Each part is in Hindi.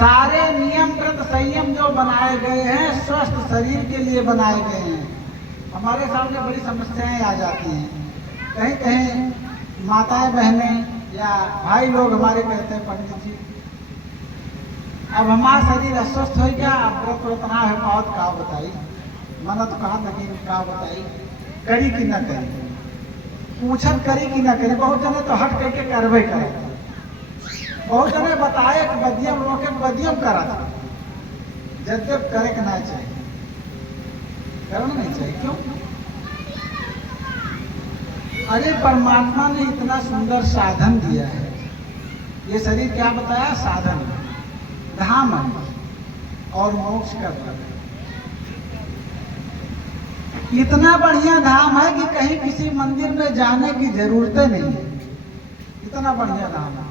सारे नियम व्रत संयम जो बनाए गए हैं स्वस्थ शरीर के लिए बनाए गए हैं। हमारे सामने बड़ी समस्याएं आ जाती हैं। कहीं कहीं माताएं बहनें या भाई लोग हमारे कहते हैं, पंडित जी अब हमारा शरीर अस्वस्थ हो गया, अब व्रत उतना है बहुत का बताई, मना तो कहा था कि का बताई करी कि न करी, पूछत करी कि न करी। बहुत जने तो हट करके करवे करे, बहुत जने बताए कि बदियम रोके बदियम करा था, जब करे के ना चाहिए, करना नहीं चाहिए। क्यों? अरे परमात्मा ने इतना सुंदर साधन दिया है। ये शरीर क्या बताया? साधन, धाम और मोक्ष का द्वार। इतना बढ़िया धाम है कि कहीं किसी मंदिर में जाने की जरूरत नहीं है। इतना बढ़िया धाम है।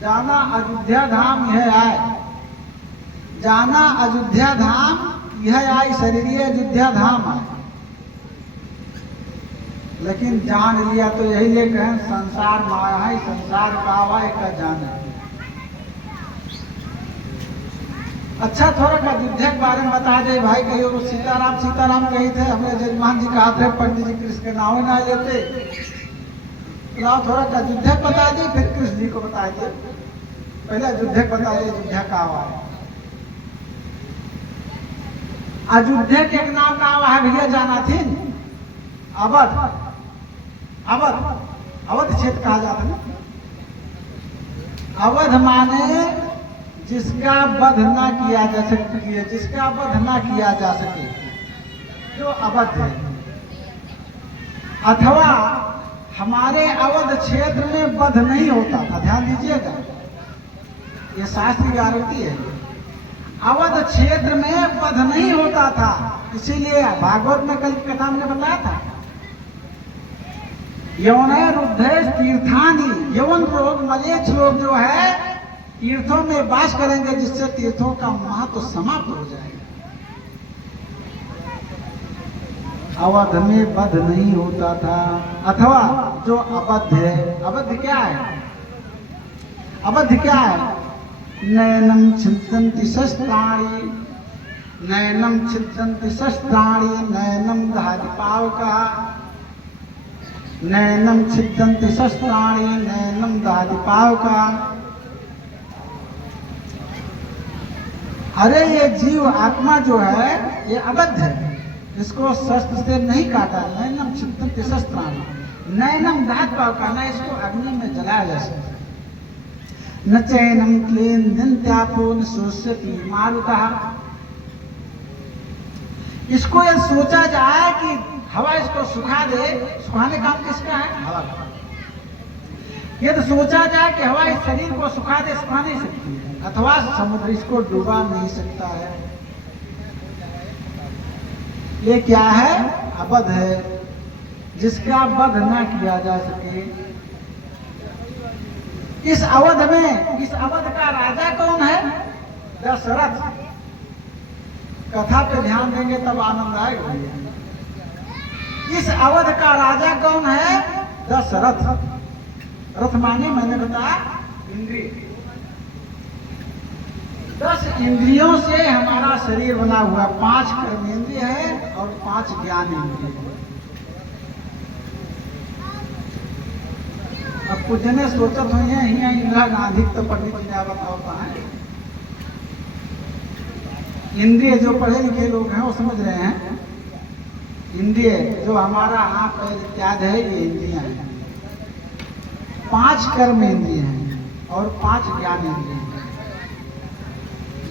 जाना अयोध्या धाम यह आए, जाना अयोध्या धाम यह आई, शरीर अयोध्या धाम है। लेकिन जान लिया तो यही ले कहें संसार माया है, संसार कावा का जान है। अच्छा थोड़ा का अयोध्या के बारे में बता दे भाई। कहियो तो सीताराम सीताराम कही थे, हमें जजमान जी कहा थे पंडित जी कृष्ण के नाम ना लेते, तो थोड़ा का अयोध्या बता दे, फिर कृष्ण जी को बता दे। पहले अयोध्या बता दे, अयोध्या कावा है। अयोध्या के एक नाम कावा है भैया, जाना थी अवध। अवध अवध क्षेत्र कहा जाता है। अवध माने जिसका वध ना किया जा सके, जिसका वध ना किया जा सके, जो अवध है। अथवा हमारे अवध क्षेत्र में वध नहीं होता था, ध्यान दीजिएगा, ये शास्त्रीय गारंटी है। अवध क्षेत्र में वध नहीं होता था, इसीलिए भागवत में कल की कथा में बताया था, यौन रुद्धेश तीर्थानी, यौन रोग मलेच्छ लोग जो है तीर्थों में वास करेंगे, जिससे तीर्थों का महत्व समाप्त हो जाएगा। अवध में वध नहीं होता था। अथवा जो अवध है, अवध क्या है? अवध क्या है? नैनम छिद्यन्ति शस्त्राणि, नैनम छिद्यन्ति शस्त्राणि, नैनम दहति पावका, नैनम छिद्यन्ति शस्त्राणि, नैनम दहति पावका। अरे ये जीव आत्मा जो है ये अबद्ध है, इसको शस्त्र से नहीं काटा। नैनम छिद्यन्ति शस्त्राणि, नैनम दहति पावका, न इसको अग्नि में जलाया जा सकता। न चैनम क्लेन्द्यन्त्यापो न शोष्यति मारुतः। इसको ये सोचा जाए कि हवा इसको सुखा दे, सुखाने काम किसका है? हवा का। ये तो सोचा जाए कि हवा इस शरीर को सुखा दे, सुखा नहीं सकती है। अथवा समुद्र इसको डुबा नहीं सकता है। ये क्या है? अवध है, जिसका वध ना किया जा सके। इस अवध में, इस अवध का राजा कौन है? दशरथ। कथा पे ध्यान देंगे तब आनंद आएगा भैया। इस अवध का राजा कौन है? दशरथ। रथ माने मैंने बताया इंद्रिय। 10 इंद्रियों से हमारा शरीर बना हुआ। 5 कर्मेंद्रिय है और 5 ज्ञान इंद्रिय। अब कुछ जने सोचत हुई है यहाँ इंदिरा गांधी तो पंडित जी ने बताता है। इंद्रिय जो पढ़े लिखे लोग हैं वो समझ रहे हैं। इंद्रिय जो हमारा आंख पैर इत्यादि है, ये इंद्रियां हैं। 5 कर्म इंद्रिय हैं और 5 ज्ञान इंद्रिय हैं।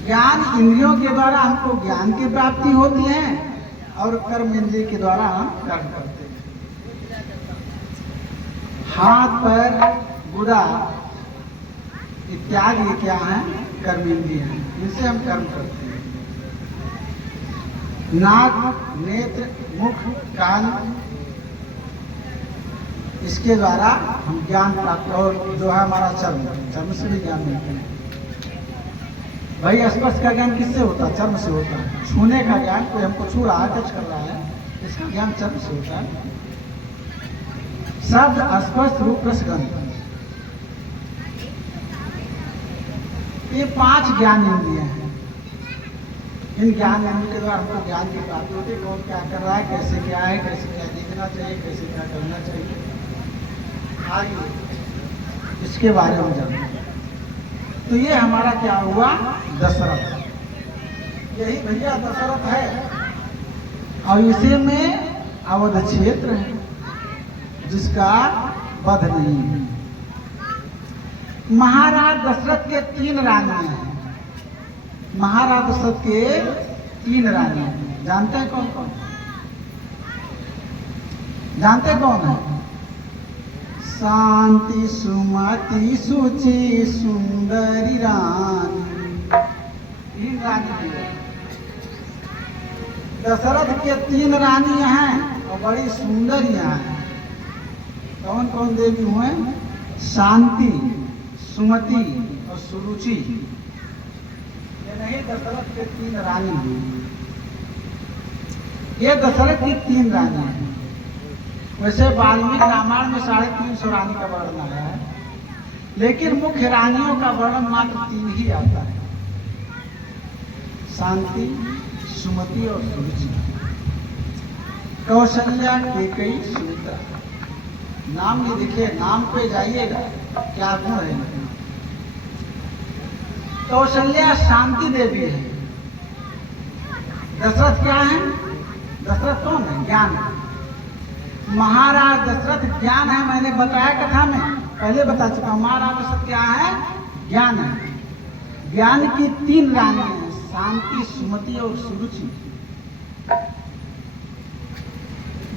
ज्ञान इंद्रियों के द्वारा हमको ज्ञान की प्राप्ति होती है और कर्म इंद्रिय के द्वारा हम कर्म करते हैं। हाथ पैर गुदा इत्यादि क्या है? कर्म इंद्रिय हैं, इनसे हम कर्म करते हैं। नाक, नेत्र, मुख, कान, इसके द्वारा हम ज्ञान प्राप्त, और जो है हमारा चर्म, चर्म से भी ज्ञान मिलता है। भाई स्पर्श का ज्ञान किससे होता है? चर्म से होता है। छूने का ज्ञान, कोई हमको छू रहा है, टच कर रहा है, इसका ज्ञान चर्म से होता है। शब्द, स्पर्श, रूप, रस, गंध, ये 5 ज्ञान इंद्रियां हैं। इन ज्ञान इंद्रियों के द्वारा हमको ज्ञान की प्राप्ति होती है, कौन क्या कर रहा है, कैसे क्या है, कैसे क्या देखना चाहिए, कैसे क्या करना चाहिए, आगे इसके बारे में जानना। तो ये हमारा क्या हुआ, दशरथ। यही भैया दशरथ है, और इसी में अवध क्षेत्र है जिसका वध नहीं है। महाराज दशरथ के 3 रानियां हैं। महाराज दशरथ के 3 रानियां हैं। जानते हैं कौन कौन? जानते कौन है? शांति, सुमति, सुचि, सुंदरी रानी। 3 रानी हैं। दशरथ के 3 रानियां हैं और बड़ी सुंदरियां हैं। कौन कौन देवी हुए? शांति, सुमति और सुरुचि। ये नहीं दशरथ के 3 रानी हुई, ये दशरथ की 3 रानी है। वैसे वाल्मीकि रामायण में 350 रानी का वर्णन आया है, लेकिन मुख्य रानियों का वर्णन मात्र 3 ही आता है, शांति, सुमति और सुरुचि। कौशल्या, कैकेयी, सुमित्रा। नाम नहीं दिखे, नाम पे जाइएगा क्या गुण है। कौशल्या शांति देवी है। दशरथ क्या है? दशरथ कौन है? ज्ञान है। महाराज दशरथ ज्ञान है, मैंने बताया कथा में, पहले बता चुका हूं। महाराज दशरथ क्या है? ज्ञान है। ज्ञान की 3 रानी है, शांति, सुमति और सुरुचि।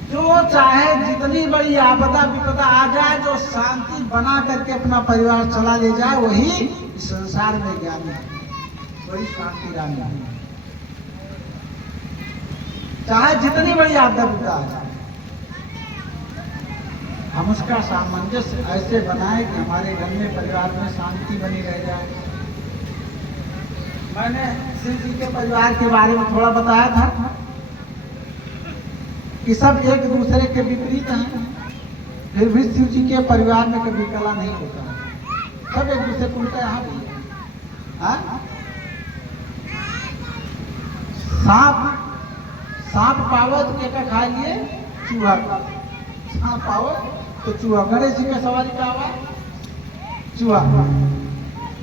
जो चाहे जितनी बड़ी आपदा विपदा आ जाए, जो शांति बना करके अपना परिवार चला ले जाए, वही इस संसार में ज्ञानी है, वही शांति रानी है। चाहे जितनी बड़ी आपदा विपदा आ जाए, हम उसका सामंजस्य ऐसे बनाए कि हमारे घर में, परिवार में शांति बनी रह जाए। मैंने शिव जी के परिवार के बारे में थोड़ा बताया था कि सब एक दूसरे के विपरीत हैं, फिर भी शिव जी के परिवार में कभी कला नहीं होता है, सब एक दूसरे को उल्टा। यहाँ भी सांप पावो तो क्या खा लिए? चूहा। सांप पावो तो चूहा। गणेश जी का सवारी का हुआ? चूहा।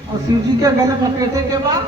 और शिव जी के गले पपेटे के बाद